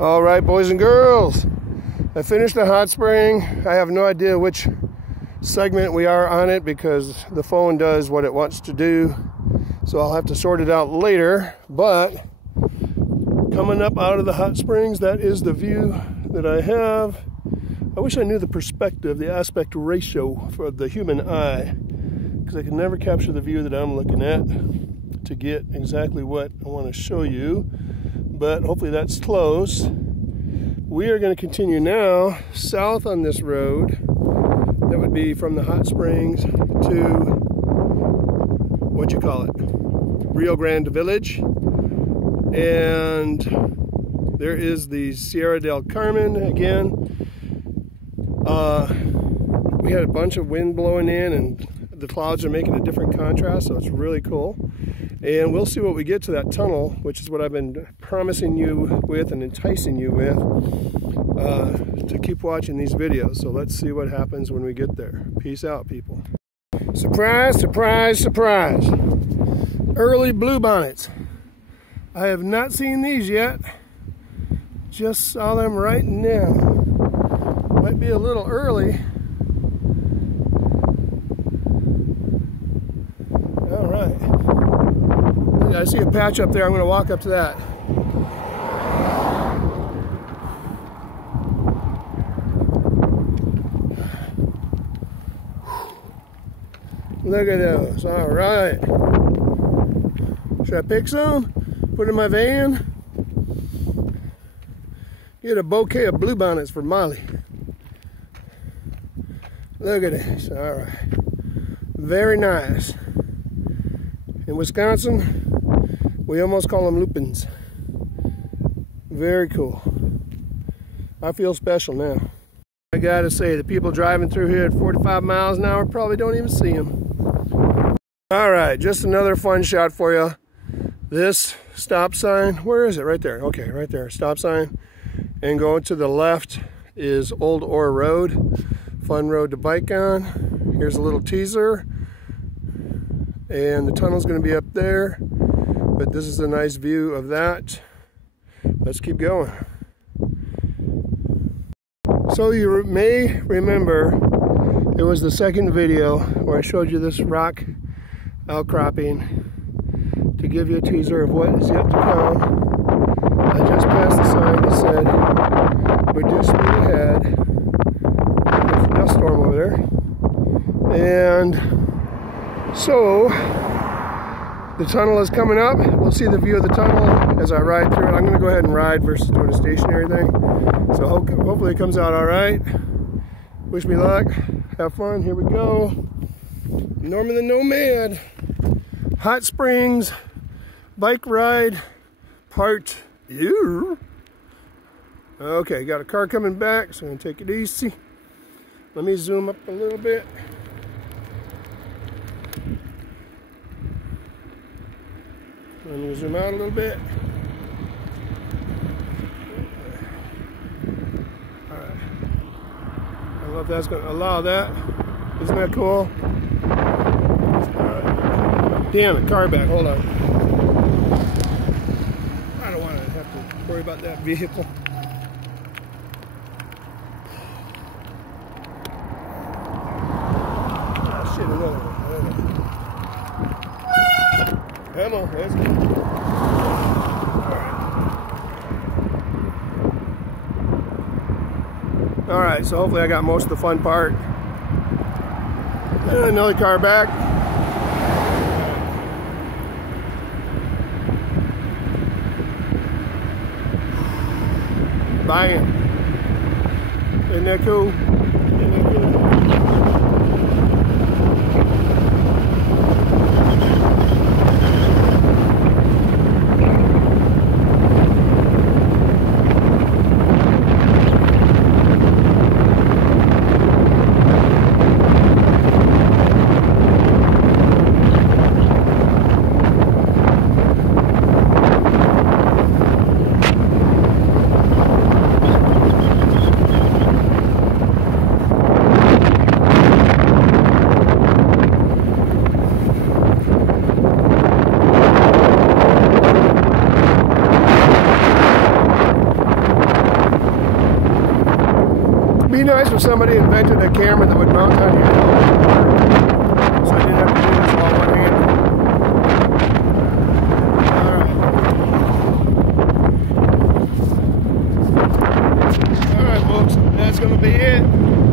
All right, boys and girls, I finished the hot spring. I have no idea which segment we are on it because the phone does what it wants to do. So I'll have to sort it out later. But coming up out of the hot springs, that is the view that I have. I wish I knew the perspective, the aspect ratio for the human eye, because I can never capture the view that I'm looking at to get exactly what I want to show you. But hopefully that's close. We are going to continue now south on this road. That would be from the hot springs to, what you call it, Rio Grande Village. And there is the Sierra del Carmen again. We had a bunch of wind blowing in and the clouds are making a different contrast, so it's really cool. And we'll see what we get to that tunnel, which is what I've been promising you with and enticing you with to keep watching these videos. So let's see what happens when we get there. Peace out, people. Surprise, surprise, surprise. Early bluebonnets. I have not seen these yet. Just saw them right now. Might be a little early. All right. I see a patch up there. I'm going to walk up to that. Look at those. All right. Should I pick some? Put in my van? Get a bouquet of bluebonnets for Molly. Look at this. All right. Very nice. In Wisconsin, we almost call them lupins. Very cool. I feel special now. I gotta say, the people driving through here at 45 miles an hour probably don't even see them. All right, just another fun shot for you. This stop sign, where is it? Right there. Okay, right there. Stop sign. And going to the left is Old Ore Road. Fun road to bike on. Here's a little teaser. And the tunnel's going to be up there. But this is a nice view of that. Let's keep going. So you may remember it was the second video where I showed you this rock outcropping to give you a teaser of what is yet to come. I just passed the sign that said reduce speed ahead. There's a dust storm over there. And so the tunnel is coming up. We'll see the view of the tunnel as I ride through it. I'm going to go ahead and ride versus doing a stationary thing. So hopefully it comes out all right. Wish me luck. Have fun. Here we go. Norman the Nomad. Hot Springs bike ride part 2. Okay, got a car coming back, so I'm going to take it easy. Let me zoom up a little bit. Let me zoom out a little bit. Alright. I don't know if that's going to allow that. Isn't that cool? Alright. Damn it, car back. Hold on. I don't want to have to worry about that vehicle. Oh, shit, another one. Come on, let's go. All right, so hopefully I got most of the fun part. And another car back. Bang. Isn't that cool? Isn't that cool? nice if somebody invented a camera that would mount on your head, so I didn't have to do this all one-handed. Alright, folks, that's going to be it.